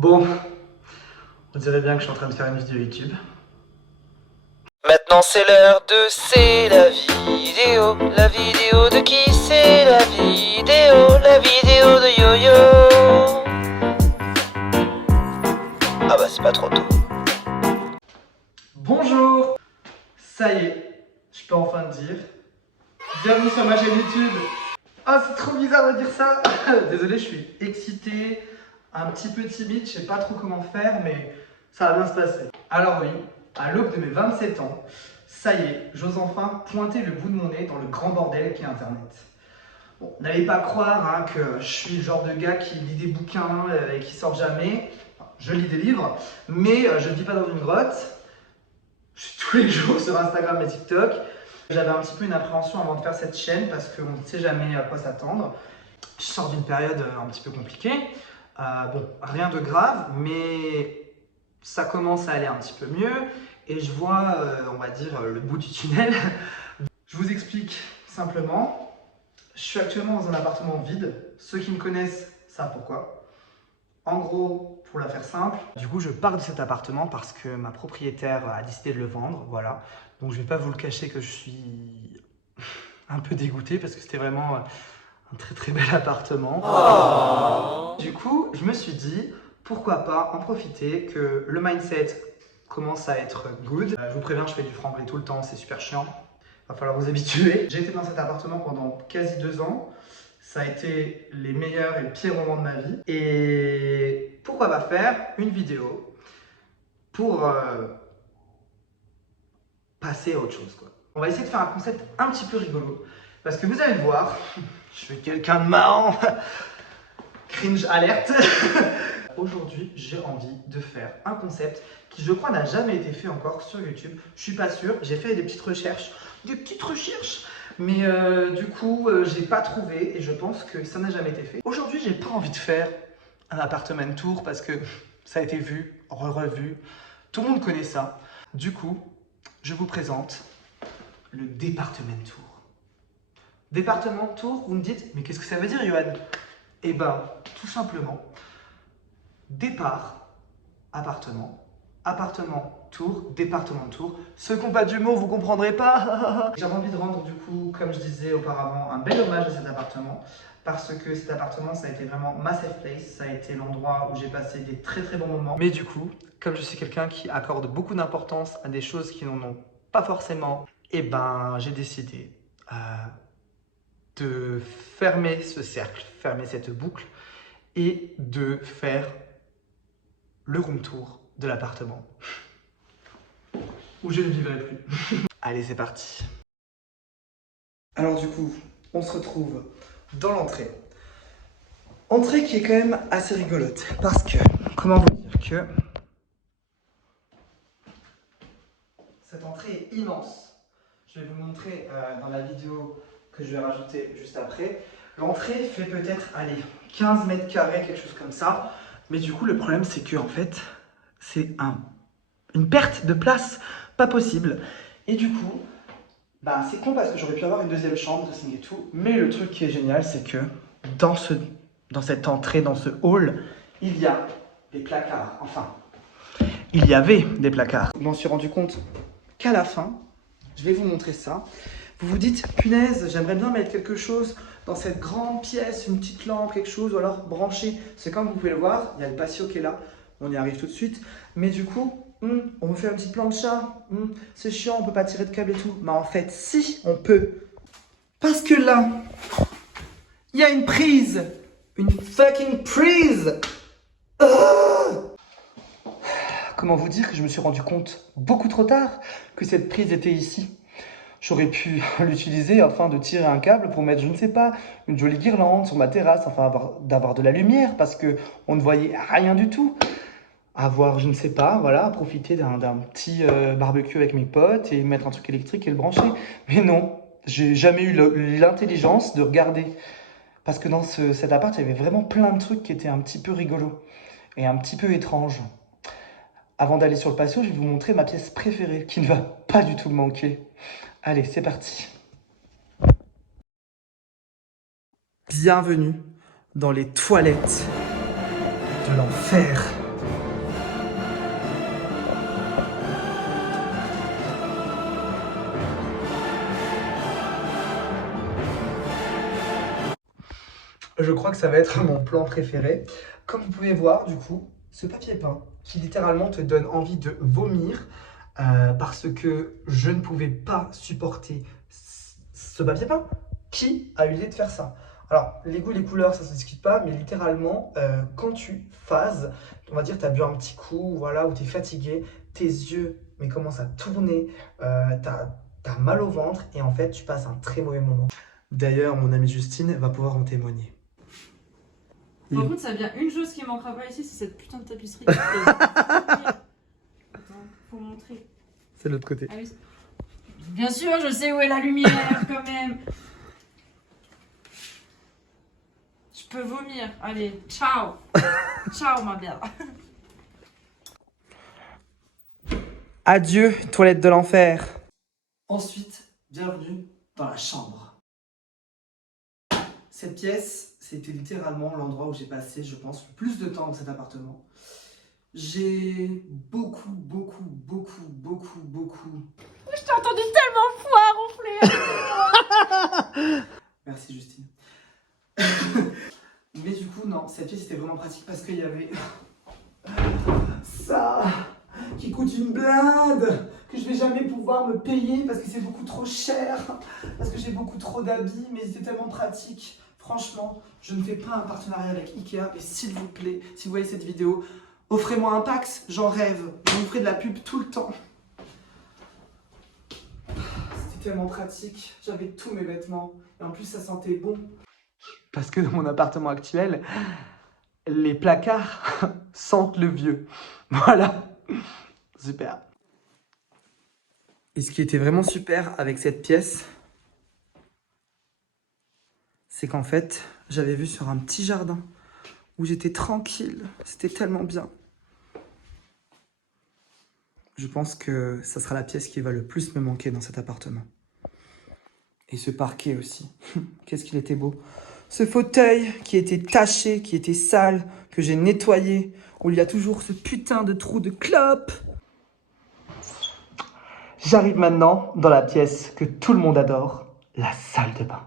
Bon, on dirait bien que je suis en train de faire une vidéo YouTube. Maintenant c'est l'heure de C'est la vidéo. La vidéo de qui? C'est la vidéo de Yo-Yo. Ah bah c'est pas trop tôt. Bonjour. Ça y est, je peux enfin le dire. Bienvenue sur ma chaîne YouTube. Ah, c'est trop bizarre de dire ça. Désolé, je suis excité, un petit peu timide, je sais pas trop comment faire, mais ça va bien se passer. Alors oui, à l'aube de mes 27 ans, ça y est, j'ose enfin pointer le bout de mon nez dans le grand bordel qu'est Internet. Bon, n'allez pas croire que je suis le genre de gars qui lit des bouquins et qui sort jamais. Enfin, je lis des livres, mais je ne vis pas dans une grotte. Je suis tous les jours sur Instagram et TikTok. J'avais un petit peu une appréhension avant de faire cette chaîne parce qu'on ne sait jamais à quoi s'attendre. Je sors d'une période un petit peu compliquée. Bon, rien de grave, mais ça commence à aller un petit peu mieux et je vois, on va dire, le bout du tunnel. Je vous explique simplement. Je suis actuellement dans un appartement vide. Ceux qui me connaissent savent pourquoi. En gros, pour la faire simple, du coup, je pars de cet appartement parce que ma propriétaire a décidé de le vendre. Voilà. Donc, je ne vais pas vous le cacher que je suis un peu dégoûté parce que c'était vraiment un très très bel appartement. Oh. Du coup, je me suis dit, pourquoi pas en profiter que le mindset commence à être good. Je vous préviens, je fais du franglais tout le temps, c'est super chiant. Va falloir vous habituer. J'ai été dans cet appartement pendant quasi 2 ans. Ça a été les meilleurs et les pires moments de ma vie. Et pourquoi pas faire une vidéo pour passer à autre chose, quoi. On va essayer de faire un concept un petit peu rigolo. Parce que vous allez le voir, je suis quelqu'un de marrant. Cringe alerte. Aujourd'hui, j'ai envie de faire un concept qui, je crois, n'a jamais été fait encore sur YouTube. Je suis pas sûr. J'ai fait des petites recherches. Mais du coup, j'ai pas trouvé et je pense que ça n'a jamais été fait. Aujourd'hui, j'ai pas envie de faire un appartement tour parce que ça a été vu, revu. Tout le monde connaît ça. Du coup, je vous présente le département tour. Département tour, vous me dites, mais qu'est-ce que ça veut dire, Johan? Eh ben, tout simplement, départ, appartement, appartement, tour, département, tour. Ceux qui n'ont pas d'humour, vous comprendrez pas. J'avais envie de rendre, du coup, comme je disais auparavant, un bel hommage à cet appartement. Parce que cet appartement, ça a été vraiment ma safe place. Ça a été l'endroit où j'ai passé des très très bons moments. Mais du coup, comme je suis quelqu'un qui accorde beaucoup d'importance à des choses qui n'en ont pas forcément, eh ben, j'ai décidé de fermer ce cercle, fermer cette boucle et de faire le room tour de l'appartement où je ne vivrai plus. Allez, c'est parti. Alors du coup, on se retrouve dans l'entrée. Entrée qui est quand même assez rigolote parce que, comment vous dire que cette entrée est immense. Je vais vous montrer dans la vidéo que je vais rajouter juste après. L'entrée fait peut-être, allez, 15 mètres carrés, quelque chose comme ça. Mais du coup, le problème, c'est que en fait, c'est une perte de place pas possible. Et du coup, bah, c'est con parce que j'aurais pu avoir une deuxième chambre, dressing et tout. Mais le truc qui est génial, c'est que dans cette entrée, dans ce hall, il y a des placards. Enfin, il y avait des placards. Je m'en suis rendu compte qu'à la fin, je vais vous montrer ça. Vous vous dites, punaise, j'aimerais bien mettre quelque chose dans cette grande pièce, une petite lampe, quelque chose, ou alors brancher. C'est comme vous pouvez le voir, il y a le patio qui est là. On y arrive tout de suite. Mais du coup, on veut faire une petite plancha. C'est chiant, on peut pas tirer de câble et tout. Mais en fait, si, on peut. Parce que là, il y a une prise. Une fucking prise. Comment vous dire que je me suis rendu compte beaucoup trop tard que cette prise était ici. J'aurais pu l'utiliser afin de tirer un câble pour mettre, je ne sais pas, une jolie guirlande sur ma terrasse, afin d'avoir de la lumière, parce qu'on ne voyait rien du tout. Avoir, je ne sais pas, voilà, profiter d'un petit barbecue avec mes potes et mettre un truc électrique et le brancher. Mais non, j'ai jamais eu l'intelligence de regarder. Parce que dans cet appart, il y avait vraiment plein de trucs qui étaient un petit peu rigolos et un petit peu étranges. Avant d'aller sur le patio, je vais vous montrer ma pièce préférée, qui ne va pas du tout me manquer. Allez, c'est parti. Bienvenue dans les toilettes de l'enfer. je crois que ça va être mon plan préféré. Comme vous pouvez voir, du coup, ce papier peint qui littéralement te donne envie de vomir parce que je ne pouvais pas supporter ce papier peint. Qui a eu l'idée de faire ça? Alors, les goûts, les couleurs, ça ne se discute pas, mais littéralement, quand tu phases, on va dire, tu as bu un petit coup, voilà, ou tu es fatigué, tes yeux mais commencent à tourner, t'as mal au ventre, et en fait, tu passes un très mauvais moment. D'ailleurs, mon amie Justine va pouvoir en témoigner. Par contre, ça vient une chose qui manquera pas ici, c'est cette putain de tapisserie. Attends, faut montrer. C'est de l'autre côté. Ah oui. Bien sûr, je sais où est la lumière quand même. Je peux vomir. Allez, ciao. Ciao, ma belle. Adieu, toilette de l'enfer. Ensuite, bienvenue dans la chambre. Cette pièce, c'était littéralement l'endroit où j'ai passé, je pense, le plus de temps dans cet appartement. J'ai beaucoup. Je t'ai entendu tellement ronfler. Merci Justine. Mais du coup, non, cette pièce était vraiment pratique parce qu'il y avait ça qui coûte une blinde, que je vais jamais pouvoir me payer parce que c'est beaucoup trop cher, parce que j'ai beaucoup trop d'habits, mais c'était tellement pratique. Franchement, je ne fais pas un partenariat avec Ikea, mais s'il vous plaît, si vous voyez cette vidéo, offrez-moi un Pax, j'en rêve. Je vous ferai de la pub tout le temps. C'était tellement pratique, j'avais tous mes vêtements, et en plus ça sentait bon. Parce que dans mon appartement actuel, les placards sentent le vieux. Voilà. Super. Et ce qui était vraiment super avec cette pièce, c'est qu'en fait, j'avais vu sur un petit jardin où j'étais tranquille. C'était tellement bien. Je pense que ça sera la pièce qui va le plus me manquer dans cet appartement. Et ce parquet aussi. Qu'est-ce qu'il était beau. Ce fauteuil qui était taché, qui était sale, que j'ai nettoyé, où il y a toujours ce putain de trou de clope. J'arrive maintenant dans la pièce que tout le monde adore, la salle de bain.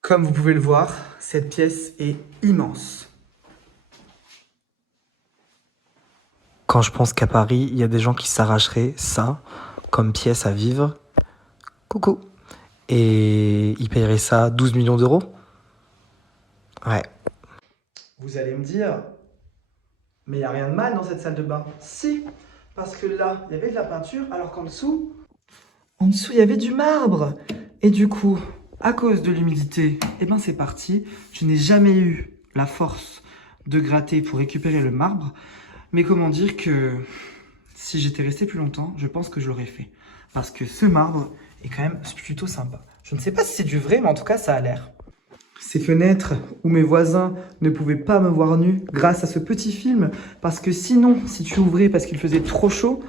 Comme vous pouvez le voir, cette pièce est immense. Quand je pense qu'à Paris, il y a des gens qui s'arracheraient ça comme pièce à vivre, coucou, et ils paieraient ça 12 millions d'euros. Ouais. Vous allez me dire, mais il n'y a rien de mal dans cette salle de bain. Si, parce que là, il y avait de la peinture, alors qu'en dessous, il y avait du marbre. Et du coup, à cause de l'humidité, eh ben c'est parti. Je n'ai jamais eu la force de gratter pour récupérer le marbre. Mais comment dire que si j'étais resté plus longtemps, je pense que je l'aurais fait. Parce que ce marbre est quand même plutôt sympa. Je ne sais pas si c'est du vrai, mais en tout cas, ça a l'air. Ces fenêtres où mes voisins ne pouvaient pas me voir nu grâce à ce petit film. Parce que sinon, si tu ouvrais parce qu'il faisait trop chaud,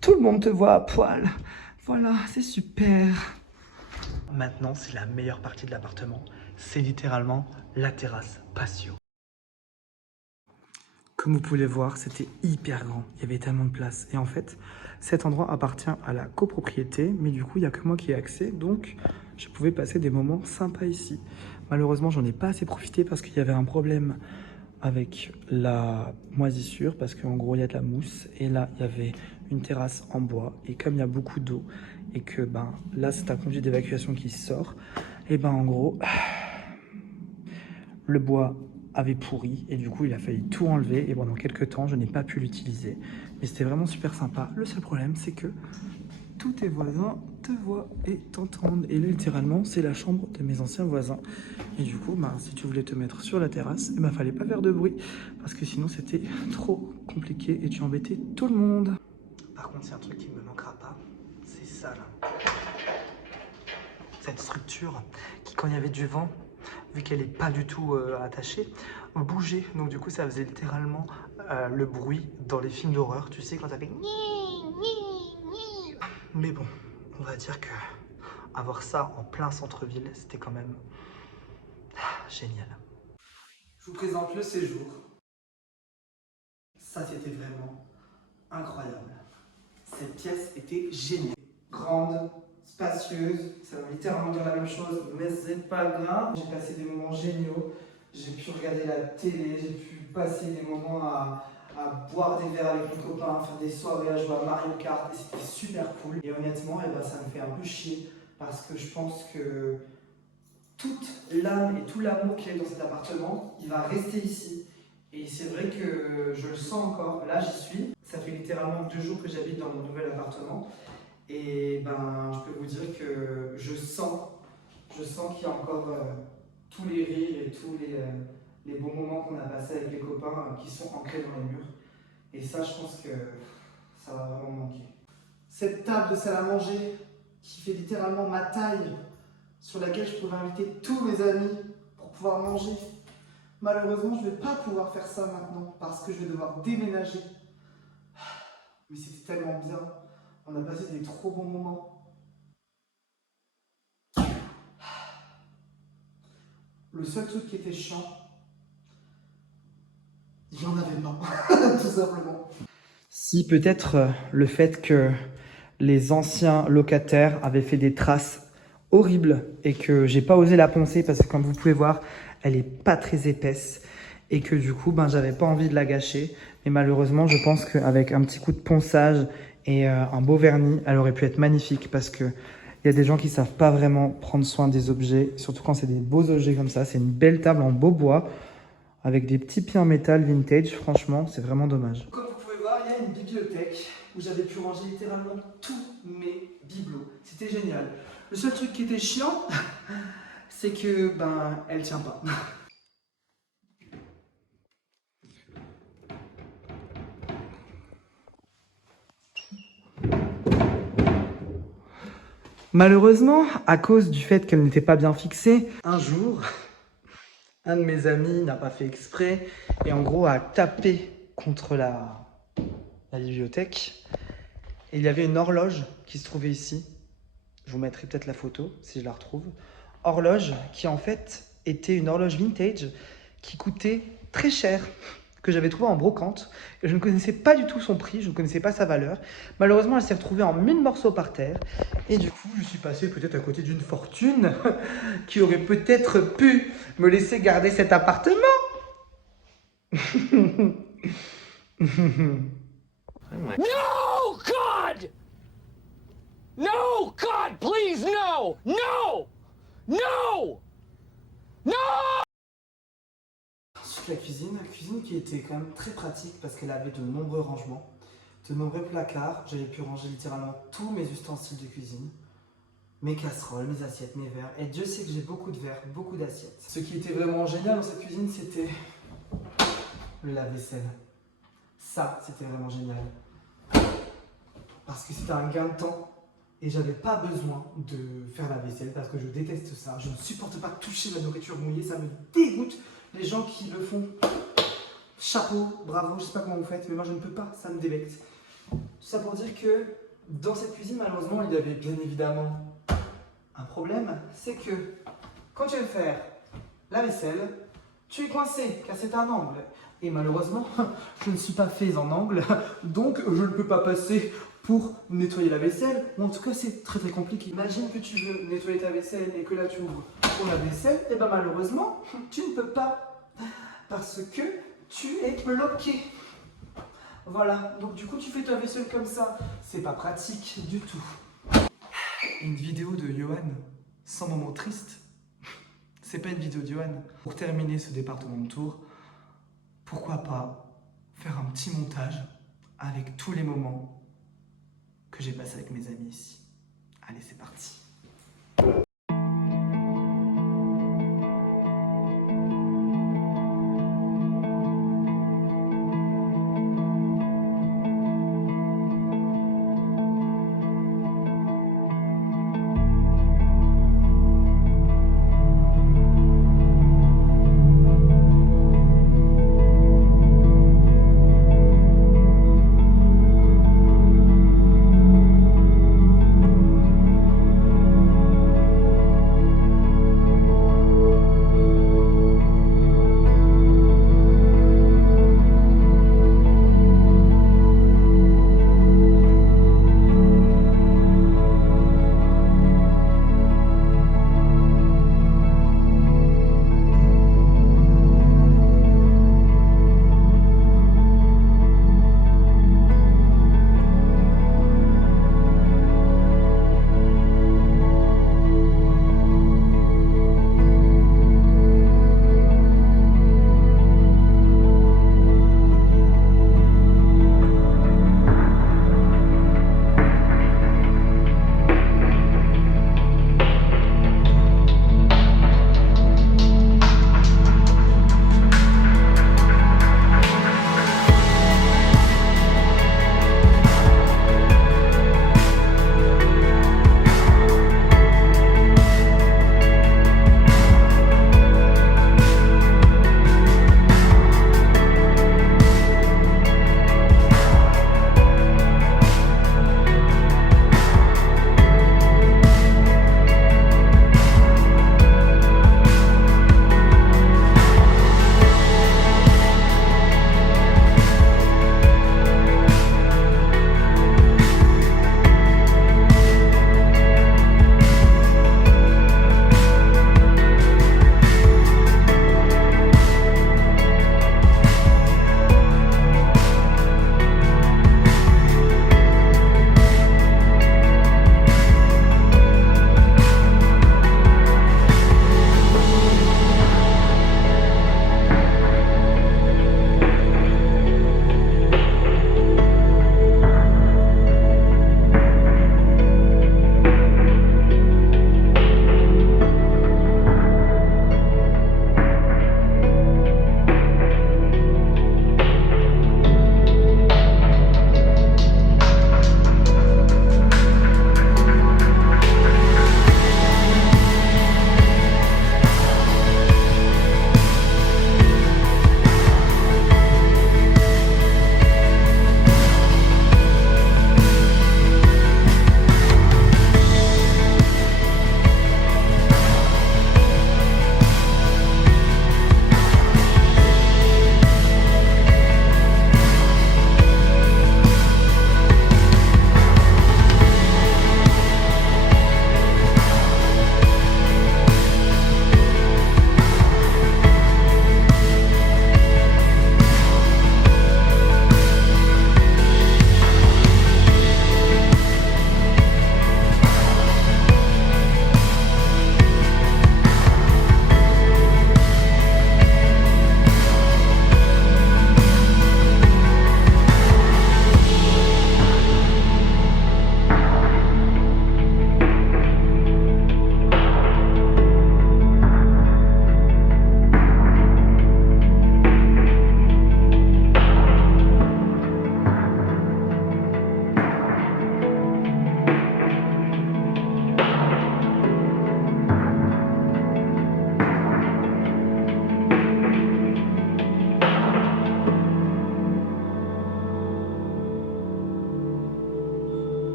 tout le monde te voit à poil. Voilà, c'est super. Maintenant, c'est la meilleure partie de l'appartement. C'est littéralement la terrasse patio. Comme vous pouvez le voir, c'était hyper grand. Il y avait tellement de place. Et en fait, cet endroit appartient à la copropriété. Mais du coup, il n'y a que moi qui ai accès. Donc, je pouvais passer des moments sympas ici. Malheureusement, j'en ai pas assez profité parce qu'il y avait un problème avec la moisissure. Parce qu'en gros, il y a de la mousse. Et là, il y avait une terrasse en bois. Et comme il y a beaucoup d'eau et que là, c'est un conduit d'évacuation qui sort. Et en gros, le bois avait pourri et du coup il a fallu tout enlever et pendant quelques temps je n'ai pas pu l'utiliser, mais c'était vraiment super sympa. Le seul problème c'est que tous tes voisins te voient et t'entendent, et là littéralement c'est la chambre de mes anciens voisins et du coup si tu voulais te mettre sur la terrasse, fallait pas faire de bruit parce que sinon c'était trop compliqué et tu embêtais tout le monde. Par contre, c'est un truc qui ne me manquera pas, c'est ça là, cette structure qui, quand il y avait du vent, vu qu'elle n'est pas du tout attachée, bougeait. Donc du coup, ça faisait littéralement le bruit dans les films d'horreur. Tu sais, quand ça fait... Mais bon, on va dire que avoir ça en plein centre-ville, c'était quand même génial. Je vous présente le séjour. Ça, c'était vraiment incroyable. Cette pièce était géniale. Grande, spacieuse. Ça veut littéralement dire la même chose, mais c'est pas grave. J'ai passé des moments géniaux. J'ai pu regarder la télé, j'ai pu passer des moments à boire des verres avec mes copains, faire des soirées, à jouer à Mario Kart, et c'était super cool. Et honnêtement, eh ben, ça me fait un peu chier, parce que je pense que toute l'âme et tout l'amour qu'il y a dans cet appartement, il va rester ici. Et c'est vrai que je le sens encore. Là, j'y suis. Ça fait littéralement 2 jours que j'habite dans mon nouvel appartement. Et ben, je peux vous dire que je sens qu'il y a encore tous les rires et tous les bons moments qu'on a passés avec les copains qui sont ancrés dans les murs. Et ça, je pense que ça va vraiment me manquer. Cette table de salle à manger qui fait littéralement ma taille, sur laquelle je pouvais inviter tous mes amis pour pouvoir manger. Malheureusement, je ne vais pas pouvoir faire ça maintenant parce que je vais devoir déménager. Mais c'était tellement bien. On a passé des trop bons moments. Le seul truc qui était chiant, il y en avait pas, tout simplement. Si peut-être le fait que les anciens locataires avaient fait des traces horribles et que j'ai pas osé la poncer parce que comme vous pouvez voir, elle est pas très épaisse et que du coup, j'avais pas envie de la gâcher. Mais malheureusement, je pense qu'avec un petit coup de ponçage et un beau vernis, elle aurait pu être magnifique parce que il y a des gens qui savent pas vraiment prendre soin des objets, surtout quand c'est des beaux objets comme ça. C'est une belle table en beau bois avec des petits pieds en métal vintage. Franchement, c'est vraiment dommage. Comme vous pouvez voir, il y a une bibliothèque où j'avais pu ranger littéralement tous mes bibelots. C'était génial. Le seul truc qui était chiant, c'est que elle tient pas. Malheureusement, à cause du fait qu'elle n'était pas bien fixée, un jour, un de mes amis n'a pas fait exprès et en gros a tapé contre la bibliothèque. Et il y avait une horloge qui se trouvait ici. Je vous mettrai peut-être la photo si je la retrouve. Horloge qui en fait était une horloge vintage qui coûtait très cher, que j'avais trouvée en brocante. Et je ne connaissais pas du tout son prix, je ne connaissais pas sa valeur. Malheureusement, elle s'est retrouvée en 1000 morceaux par terre. Et du coup, je suis passé peut-être à côté d'une fortune qui aurait peut-être pu me laisser garder cet appartement. No, God! No, God, please, no! No! No! No! Ensuite, la cuisine qui était quand même très pratique parce qu'elle avait de nombreux rangements, de nombreux placards. J'avais pu ranger littéralement tous mes ustensiles de cuisine, mes casseroles, mes assiettes, mes verres. Et Dieu sait que j'ai beaucoup de verres, beaucoup d'assiettes. Ce qui était vraiment génial dans cette cuisine, c'était le lave-vaisselle. Ça, c'était vraiment génial. Parce que c'était un gain de temps et j'avais pas besoin de faire la vaisselle parce que je déteste ça. Je ne supporte pas toucher la nourriture mouillée, ça me dégoûte. Les gens qui le font, chapeau, bravo, je sais pas comment vous faites, mais moi je ne peux pas, ça me débecte. Tout ça pour dire que dans cette cuisine, malheureusement, il y avait bien évidemment un problème. C'est que quand tu veux faire la vaisselle, tu es coincé car c'est un angle. Et malheureusement, je ne suis pas fait en angle, donc je ne peux pas passer pour nettoyer la vaisselle. Ou en tout cas, c'est très très compliqué. Imagine que tu veux nettoyer ta vaisselle et que là tu ouvres pour la vaisselle. Et malheureusement, tu ne peux pas parce que tu es bloqué. Voilà, donc du coup tu fais ta vaisselle comme ça. C'est pas pratique du tout. Une vidéo de Johan sans moment triste. C'est pas une vidéo de Johan. Pour terminer ce département de Tours, pourquoi pas faire un petit montage avec tous les moments que j'ai passés avec mes amis ici. Allez, c'est parti.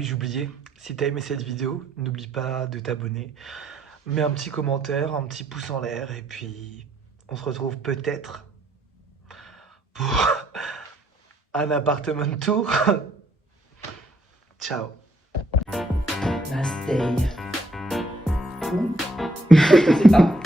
oui, j'oubliais. Si t'as aimé cette vidéo, n'oublie pas de t'abonner. Mets un petit commentaire, un petit pouce en l'air. Et puis, on se retrouve peut-être pour un appartement tour. Ciao. Nice day. Je sais pas.